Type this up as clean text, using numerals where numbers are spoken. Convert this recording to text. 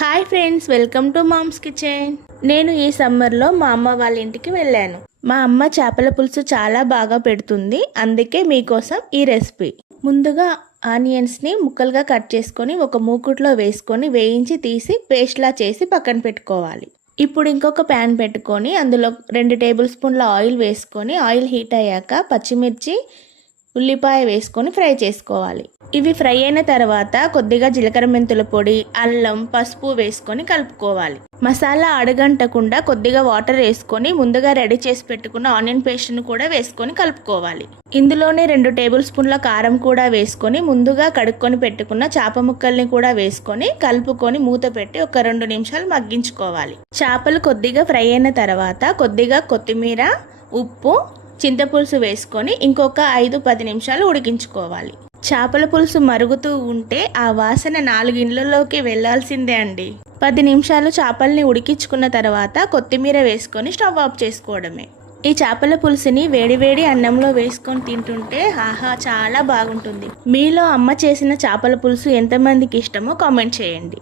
Hi friends, welcome to mom's kitchen. నేను ఈ సమ్మర్లో మా అమ్మ వాళ్ళ ఇంటికి వెళ్ళాను. మా అమ్మ చేపల పులుసు చాలా బాగా పెడుతుంది, అందుకే మీకోసం ఈ రెసిపీ. ముందుగా ఆనియన్స్ని ముక్కలుగా కట్ చేసుకొని ఒక మూకుట్లో వేసుకొని వేయించి తీసి పేస్ట్లా చేసి పక్కన పెట్టుకోవాలి. ఇప్పుడు ఇంకొక ప్యాన్ పెట్టుకొని అందులో 2 టేబుల్ స్పూన్ల ఆయిల్ వేసుకొని ఆయిల్ హీట్ అయ్యాక పచ్చిమిర్చి, ఉల్లిపాయ వేసుకొని ఫ్రై చేసుకోవాలి. ఇవి ఫ్రై అయిన తర్వాత కొద్దిగా జీలకర్ర మెంతుల పొడి, అల్లం, పసుపు వేసుకొని కలుపుకోవాలి. మసాలా అడుగంటకుండా కొద్దిగా వాటర్ వేసుకొని ముందుగా రెడీ చేసి పెట్టుకున్న ఆనియన్ పేస్ట్ను కూడా వేసుకొని కలుపుకోవాలి. ఇందులోనే 2 టేబుల్ స్పూన్ల కారం కూడా వేసుకొని ముందుగా కడుక్కొని పెట్టుకున్న చేప ముక్కల్ని కూడా వేసుకొని కలుపుకొని మూత పెట్టి ఒక 2 నిమిషాలు మగ్గించుకోవాలి. చేపలు కొద్దిగా ఫ్రై అయిన తర్వాత కొద్దిగా కొత్తిమీర, ఉప్పు, చింతపులుసు వేసుకొని ఇంకొక 5-10 నిమిషాలు ఉడికించుకోవాలి. చేపల పులుసు మరుగుతూ ఉంటే ఆ వాసన 4 ఇళ్ళలోకి వెళ్లాల్సిందే అండి. 10 నిమిషాలు చేపల్ని ఉడికించుకున్న తర్వాత కొత్తిమీర వేసుకొని స్టవ్ ఆఫ్ చేసుకోవడమే. ఈ చేపల పులుసుని వేడివేడి అన్నంలో వేసుకొని తింటుంటే ఆహా, చాలా బాగుంటుంది. మీలో అమ్మ చేసిన చేపల పులుసు ఎంతమందికి ఇష్టమో కామెంట్ చేయండి.